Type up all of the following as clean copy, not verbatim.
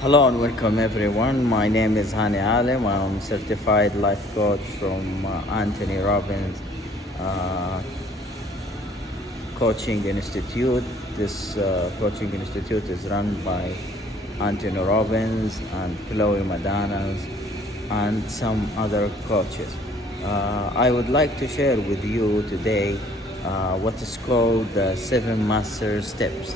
Hello and welcome everyone. My name is Na'lem. I'm certified life coach from Anthony Robbins Coaching Institute. This coaching institute is run by Anthony Robbins and Chloe Madanas and some other coaches. I would like to share with you today what is called the 7 Master Steps.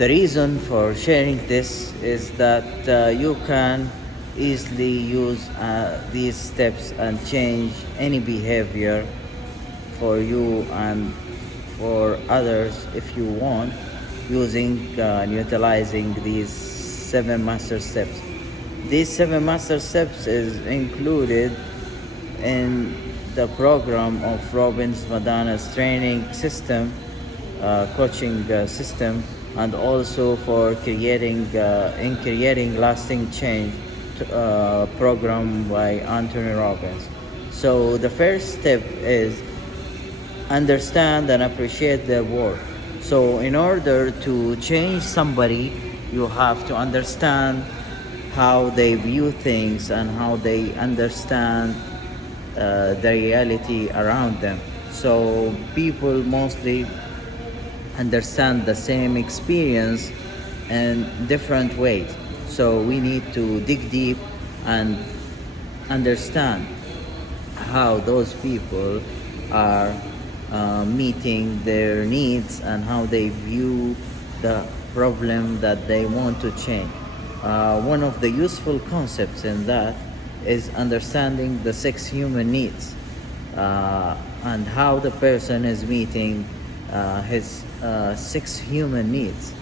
The reason for sharing this is that you can easily use these steps and change any behavior for you and for others if you want, using and utilizing these 7 master steps. These 7 master steps is included in the program of Robbins Madana's training system, coaching system, and also for creating lasting change program by Anthony Robbins. So the first step is understand and appreciate their work. So in order to change somebody, you have to understand how they view things and how they understand the reality around them. So people mostly understand the same experience in different ways. So we need to dig deep and understand how those people are meeting their needs and how they view the problem that they want to change. One of the useful concepts in that is understanding the 6 human needs and how the person is meeting his 6 human needs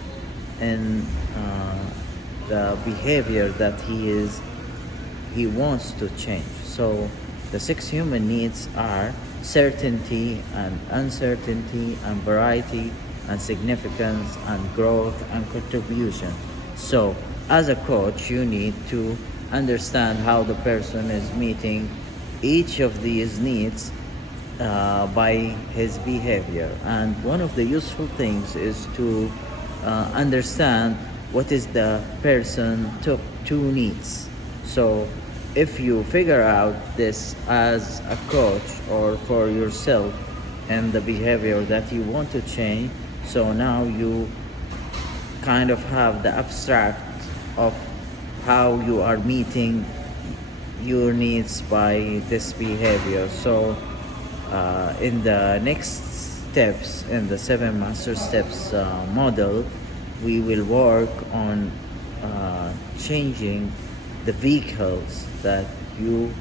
and the behavior that he wants to change. So the 6 human needs are certainty and uncertainty and variety and significance and growth and contribution. So as a coach, you need to understand how the person is meeting each of these needs by his behavior. And one of the useful things is to understand what is the person two needs. So if you figure out this as a coach or for yourself and the behavior that you want to change, so now you kind of have the abstract of how you are meeting your needs by this behavior. So in the next steps, in the 7 master steps model, we will work on changing the vehicles that you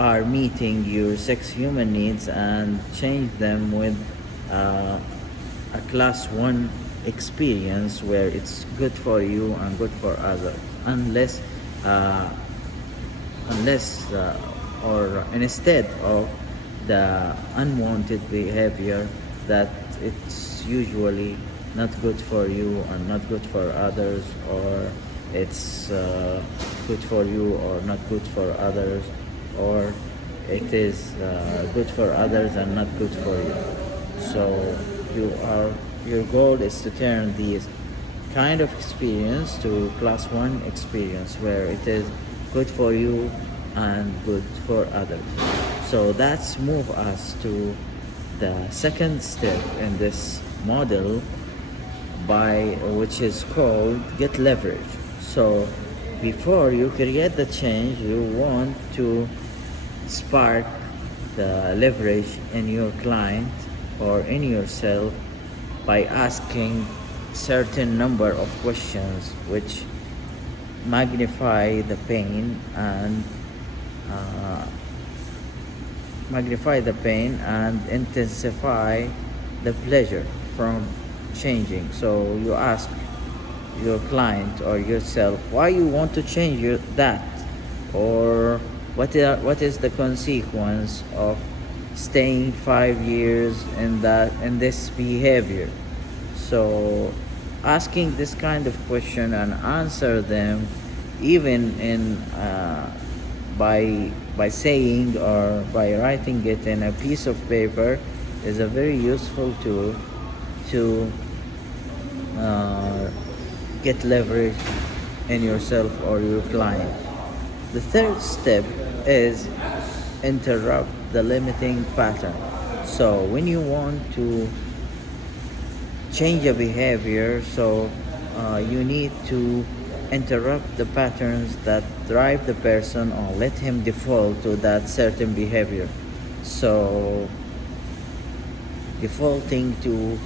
are meeting your 6 human needs and change them with a class 1 experience where it's good for you and good for others, unless or instead of the unwanted behavior that it's usually not good for you and not good for others, or it's good for you or not good for others, or it is good for others and not good for you. So your goal is to turn these kind of experience to class 1 experience where it is good for you and good for others. So that's move us to the second step in this model, which is called get leverage. So before you create the change, you want to spark the leverage in your client or in yourself by asking certain number of questions which magnify the pain and intensify the pleasure from changing. So you ask your client or yourself why you want to change that, or what is the consequence of staying 5 years in this behavior. So asking this kind of question and answer them even in by saying or by writing it in a piece of paper is a very useful tool to get leverage in yourself or your client. The third step is interrupt the limiting pattern. So when you want to change a behavior, you need to interrupt the patterns that drive the person or let him default to that certain behavior. So defaulting to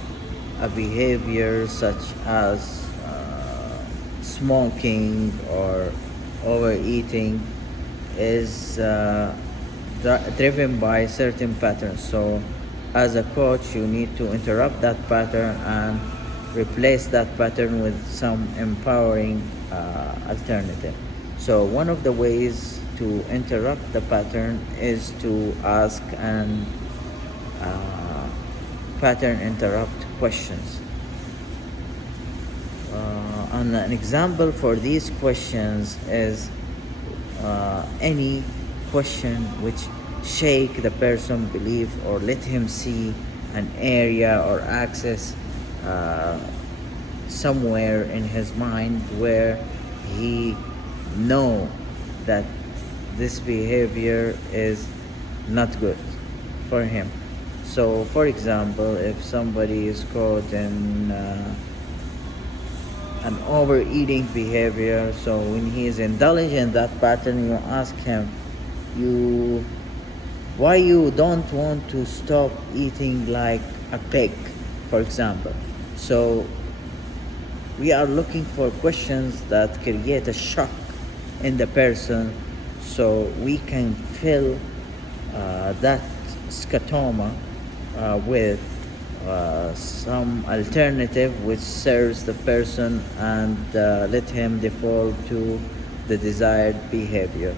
a behavior such as smoking or overeating is driven by certain patterns. So as a coach, you need to interrupt that pattern and replace that pattern with some empowering alternative. So one of the ways to interrupt the pattern is to ask and pattern interrupt questions. And an example for these questions is any question which shake the person's belief or let him see an area or access somewhere in his mind where he know that this behavior is not good for him. So for example, if somebody is caught in an overeating behavior, so when he is indulging in that pattern, you ask him, why you don't want to stop eating like a pig, for example. So we are looking for questions that create a shock in the person, so we can fill that scotoma with some alternative which serves the person and let him default to the desired behavior.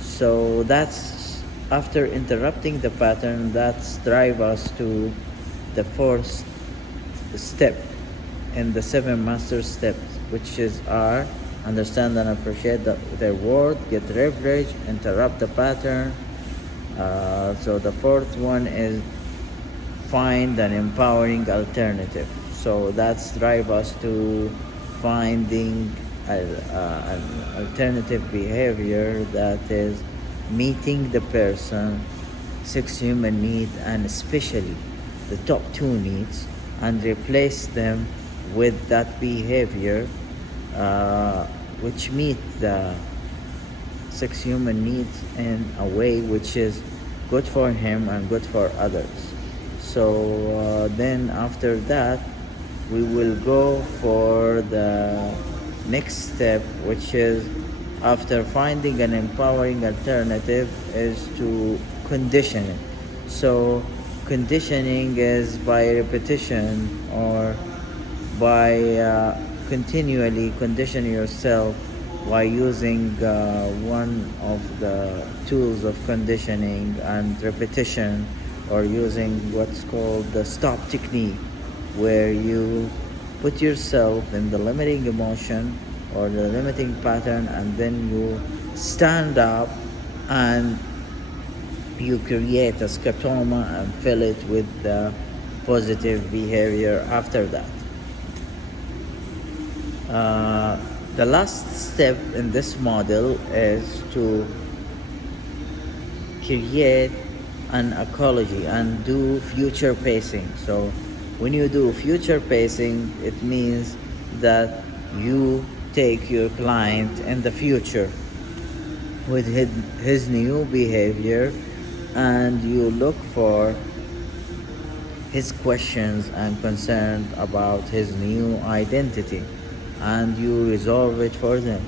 So that's after interrupting the pattern, that's drive us to the fourth step in the 7 master steps, which is R, understand and appreciate their word, get leverage, interrupt the pattern. So the fourth one is find an empowering alternative. So that's drive us to finding an alternative behavior that is meeting the person 6 human needs, and especially the top 2 needs, and replace them with that behavior which meet the 6 human needs in a way which is good for him and good for others. So then after that, we will go for the next step, which is after finding an empowering alternative is to condition it. So conditioning is by repetition or by continually condition yourself by using one of the tools of conditioning and repetition, or using what's called the stop technique, where you put yourself in the limiting emotion or the limiting pattern, and then you stand up and you create a scotoma and fill it with the positive behavior after that. The last step in this model is to create an ecology and do future pacing. So when you do future pacing, it means that you take your client in the future with his new behavior, and you look for his questions and concerns about his new identity, and you resolve it for them.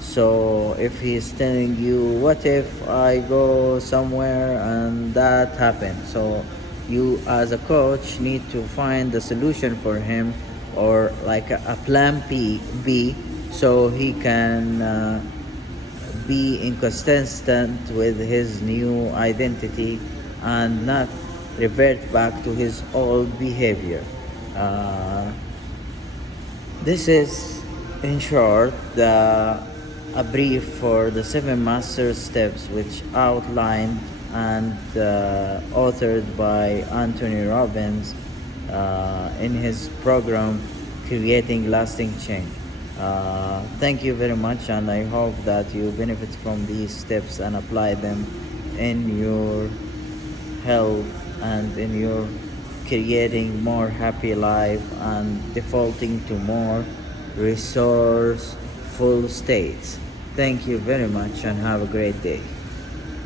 So if he's telling you, what if I go somewhere and that happens? So you as a coach need to find the solution for him, or like a plan B, so he can be inconsistent with his new identity and not revert back to his old behavior. This is, in short, a brief for the 7 master steps, which outlined and authored by Anthony Robbins in his program creating lasting change. Thank you very much, and I hope that you benefit from these steps and apply them in your health and in your creating more happy life and defaulting to more resourceful states. Thank you very much and have a great day.